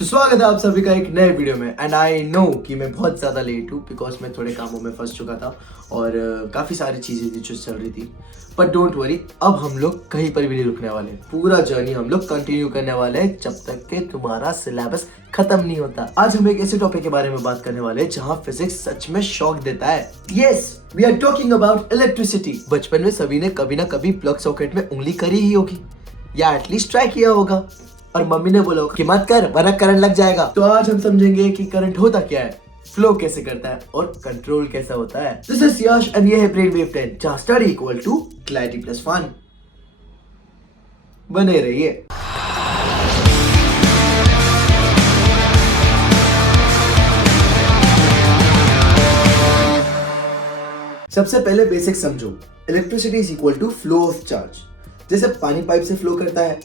तो स्वागत है आप सभी का एक नए वीडियो में। एंड आई नो कि मैं बहुत ज़्यादा लेट हूँ बिकॉज मैं थोड़े कामों में फंस चुका था और काफ़ी सारी चीज़ें थी जो चल रही थी। बट डोंट वरी, अब हम लोग कहीं पर भी नहीं रुकने वाले। पूरा जर्नी हम लोग कंटिन्यू करने वाले हैं जब तक कि तुम्हारा सिलेबस खत्म नहीं होता। आज हम एक ऐसे टॉपिक के बारे में बात करने वाले हैं जहाँ फिजिक्स सच में शॉक देता है। Yes, we are talking about electricity. बचपन में सभी ने कभी ना कभी प्लग सॉकेट में उंगली करी ही होगी या एटलीस्ट ट्राई किया होगा और मम्मी ने बोला कि मत कर वरना करंट लग जाएगा। तो आज हम समझेंगे कि करंट होता क्या है, फ्लो कैसे करता है और कंट्रोल कैसा होता है। दिस इज यश एंड ये है ब्रेनवेव 10 जहां study equal to clarity plus fun. बने रहिए। सबसे पहले बेसिक समझो, electricity is equal to flow of charge. जैसे पानी पाइप से फ्लो करता है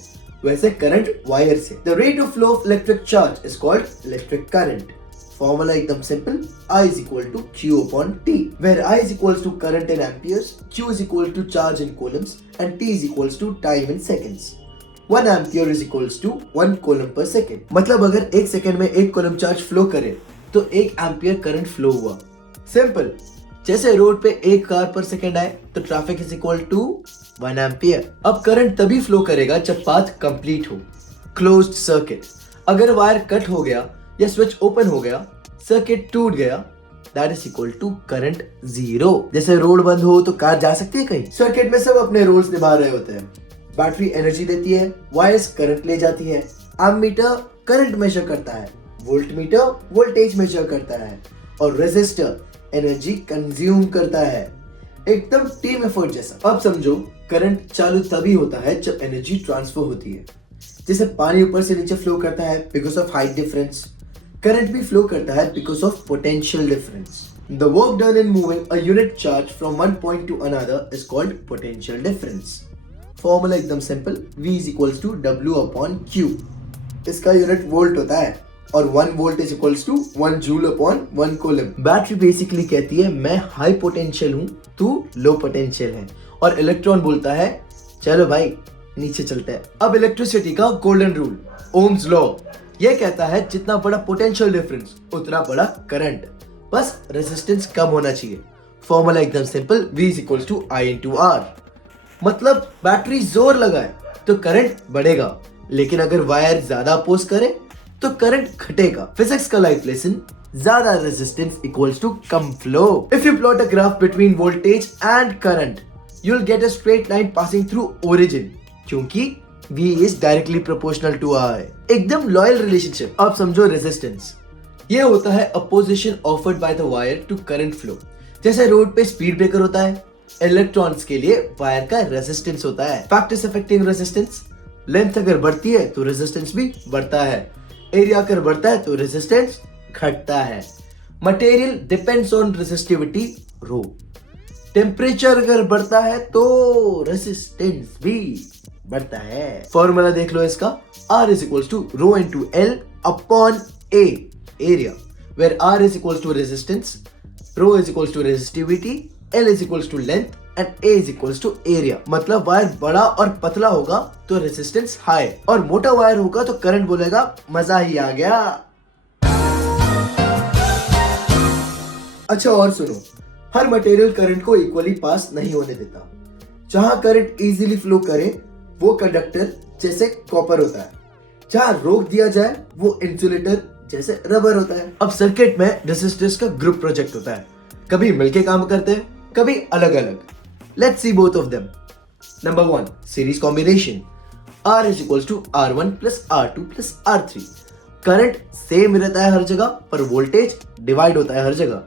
वैसे करंट वायर से। The rate of flow of electric charge is called electric current. Formula एकदम simple, I is equal to Q upon T, where I is equals to current in amperes, Q is equal to charge in coulombs, and T is equals to time in seconds. 1 ampere is equals to 1 coulomb per second. मतलब अगर 1 second में 1 coulomb charge flow करे तो 1 ampere current flow हुआ। Simple. जैसे road पे 1 car पर second आए तो traffic is equal to 1 ampere. अब करंट तभी फ्लो करेगा जब पाथ कंप्लीट हो, क्लोज्ड सर्किट। अगर वायर कट हो गया या स्विच ओपन हो गया, सर्किट टूट गया, that is equal to current zero. जैसे रोड बंद हो तो कार जा सकती है कहीं? सर्किट में सब अपने रोल्स निभा रहे होते हैं। बैटरी एनर्जी देती है, वायर्स करंट ले जाती है, एमीटर करंट मेजर करता है, वोल्टमीटर वोल्टेज मेजर करता है और रेजिस्टर एनर्जी कंज्यूम करता है। एकदम टीम एफर्ट जैसा। अब समझो, करंट चालू तभी होता है जब एनर्जी ट्रांसफर होती है। जैसे पानी ऊपर से नीचे फ्लो करता है because of height difference, current भी फ्लो करता है because of potential difference. The work done in moving a unit charge from one point to another is called potential difference. Formula एकदम simple, V is equals to W upon Q। इसका unit volt होता है और 1 volt is equals to 1 joule upon 1 coulomb. Battery basically कहती है मैं high potential हूँ, तू लो पोटेंशियल है, और इलेक्ट्रॉन बोलता है चलो भाई नीचे चलते हैं। अब इलेक्ट्रिसिटी का गोल्डन रूल, ओम्स लॉ, ये कहता है जितना बड़ा पोटेंशियल डिफरेंस उतना बड़ा करंट, बस रेजिस्टेंस कम होना चाहिए। फॉर्मूला एकदम simple, V is equals to I into R। मतलब बैटरी जोर लगाए तो करंट बढ़ेगा, लेकिन अगर वायर ज्यादा अपोज करे तो करंट घटेगा। फिजिक्स का लाइफ लेसन, ज्यादा रेजिस्टेंस इक्वल्स टू कम फ्लो। If you plot a graph between voltage and current, you will get a straight line passing through origin, क्योंकि V is directly proportional to I। एकदम loyal relationship. अब समझो resistance, ये होता है opposition offered by the wire to current flow. जैसे road पे speed breaker होता है, इलेक्ट्रॉन्स के लिए वायर का रेजिस्टेंस होता है फैक्टर्स अफेक्टिंग रेजिस्टेंस। लेंथ अगर बढ़ती है तो रेजिस्टेंस भी बढ़ता है, एरिया अगर बढ़ता है तो रेजिस्टेंस घटता है। Material depends on resistivity rho. Temperature अगर बढ़ता है तो रेजिस्टेंस भी बढ़ता है। फॉर्मूला देख लो इसका, R is equals to rho into L upon A, area, where R is equals to resistance, rho is equals to resistivity, L is equals to length and A is equals to area। मतलब wire बड़ा और पतला होगा तो resistance high, और मोटा wire होगा तो करंट बोलेगा मजा ही आ गया। अच्छा और सुनो, हर मटेरियल करंट को इक्वली पास नहीं होने देता। जहां करंट इजीली फ्लो करे वो कंडक्टर जैसे कॉपर होता है, जहां रोक दिया जाए वो इंसुलेटर जैसे रबर होता है। अब सर्किट में रेजिस्टर्स का ग्रुप प्रोजेक्ट होता है, कभी मिलके काम करते हैं कभी अलग अलग। Let's C both of them. Number 1, series combination, R is equals to R1 plus R2 plus R3। Current same रहता है हर जगह पर वोल्टेज डिवाइड होता है हर जगह।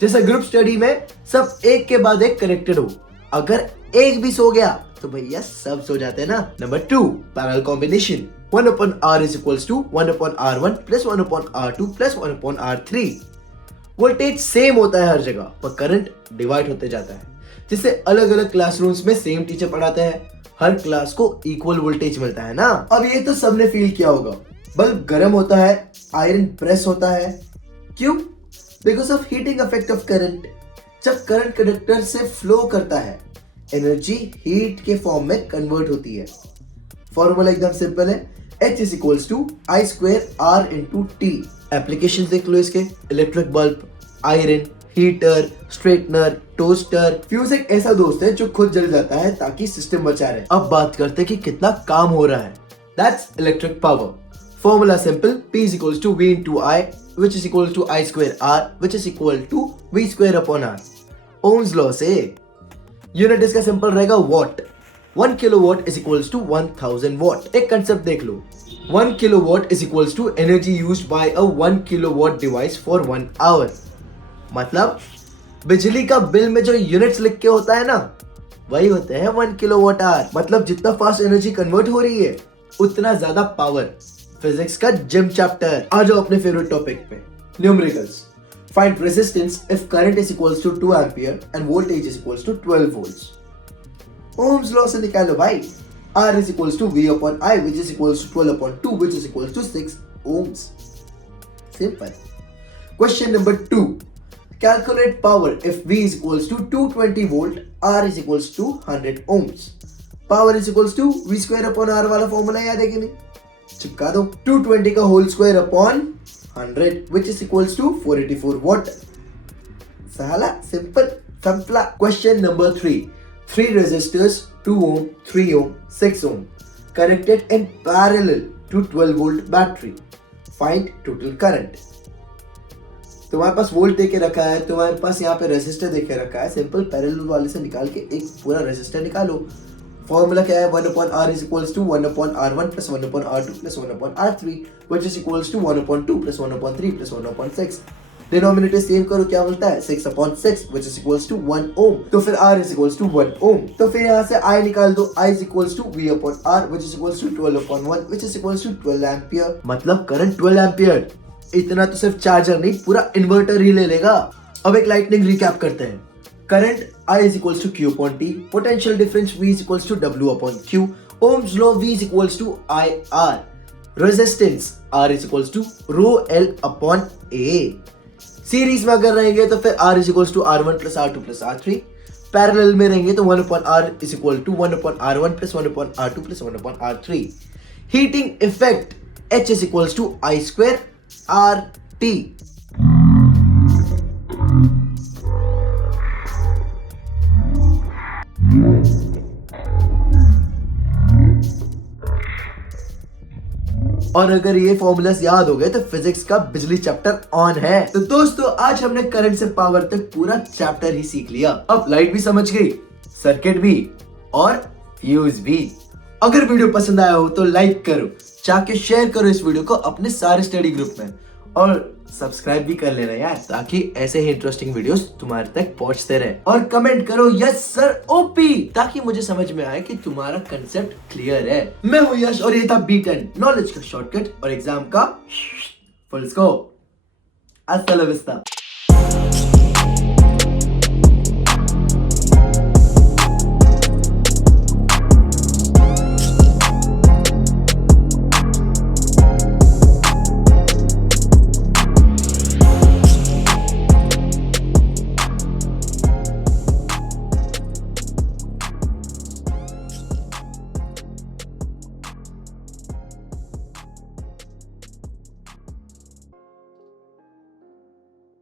जैसे ग्रुप स्टडी में सब एक के बाद एक कनेक्टेड हो, अगर एक भी सो गया तो भैया सब सो जाते हैं ना। Number 2, parallel combination, 1 upon R is equals to 1 upon R1 plus 1 upon R2 plus 1 upon R3। Voltage same होता है हर जगह पर करंट डिवाइड होते जाता है। जिससे अलग अलग क्लासरूम्स में सेम टीचर पढ़ाते हैं, हर क्लास को इक्वल वोल्टेज मिलता है ना। अब ये तो सबने फील किया होगा, बल्ब गर्म होता है, आयरन प्रेस होता है, क्यों? Because of heating effect of current. जब करंट कंडक्टर से फ्लो करता है, एनर्जी हीट के फॉर्म में कन्वर्ट होती है। फॉर्मूला एकदम सिंपल है, H is equals to I square R into T. Application देख लो इसके, electric bulb, iron, heater, straightener, toaster. Fuse एक ऐसा दोस्त है जो खुद जल जाता है ताकि सिस्टम बचा रहे। अब बात करते हैं कि कितना काम हो रहा है। That's electric power. Formula simple, P is equals to V into I, which is equals to I square R, which is equal to V square upon R. Ohm's law से यूनिट इसका सिंपल रहेगा watt. 1 kilowatt is equals to 1000 watt. एक concept देख लो, 1 kilowatt is equals to energy used by a 1 kilowatt device for 1 hour. मतलब बिजली का bill में जो यूनिट्स लिख के होता है ना, वही होते हैं 1 किलोवाट आवर। मतलब जितना फास्ट एनर्जी कन्वर्ट हो रही है उतना ज्यादा पावर। फिजिक्स का जिम चैप्टर। आ जाओ अपने फेवरेट टॉपिक पे, numericals. Find resistance if current is equals to 2 ampere and voltage is equals to 12 volts. Ohm's law से निकालो भाई। R is equals to V upon I, which is equals to 12 upon 2, which is equals to 6 ohms. Simple. Question number 2. Calculate power if V is equals to 220 volt, R is equals to 100 ohms. Power is equals to V square upon R वाला formula याद है कि नहीं? चिपका दो। 220 का whole square upon 100, which is equals to 484 watt. Sahala, simple, sampla. Question number 3. 3 resistors, 2 ohm, 3 ohm, 6 ohm, connected in parallel to 12 volt battery. Find total current. तुम्हारे पास volt देके रखा है, तुम्हारे पास यहाँ पे रेजिस्टर देके रखा है। सिंपल पैरेलल वाले से निकाल के एक पूरा रेजिस्टर निकालो। फॉर्मूला क्या है? 1 upon R is equals to 1 upon R1 plus 1 upon R2 plus 1 upon R3, which is equals to 1 upon 2 plus 1 upon 3 plus 1 upon 6. Denominator save करो, क्या मिलता है? 6 upon 6, which is equals to 1 ohm. तो फिर R is equals to 1 ohm. तो फिर यहाँ से I निकाल दो। I is equals to V upon R, which is equals to 12 upon 1, which is equals to 12 ampere. मतलब करंट 12 एम्पियर। इतना तो सिर्फ चार्जर नहीं, पूरा इन्वर्टर ही ले लेगा। अब एक लाइटनिंग रिकैप करते हैं। Current I is equals to Q upon T, potential difference V is equals to W upon Q, Ohm's law V is equals to IR, resistance R is equals to rho L upon A. Series में अगर रहेंगे तो फिर R is equals to R1 plus R2 plus R3, parallel में रहेंगे तो 1 upon R is equal to 1 upon R1 plus 1 upon R2 plus 1 upon R3. Heating effect H is equals to I square RT. और अगर ये formulas याद हो गए तो फिजिक्स का बिजली चैप्टर ऑन है। तो दोस्तों आज हमने करंट से पावर तक पूरा चैप्टर ही सीख लिया। अब लाइट भी समझ गई, सर्किट भी और फ्यूज भी। अगर वीडियो पसंद आया हो तो लाइक करो, जाके शेयर करो इस वीडियो को अपने सारे स्टडी ग्रुप में, और सब्सक्राइब भी कर लेना यार, ताकि ऐसे ही इंटरेस्टिंग वीडियोस तुम्हारे तक पहुंचते रहे। और कमेंट करो यस सर ओपी, ताकि मुझे समझ में आए कि तुम्हारा कंसेप्ट क्लियर है। मैं हूं यश और ये था B10, नॉलेज का शॉर्टकट और एग्जाम का फुल स्कोप। अस्सलाम वालेकुम।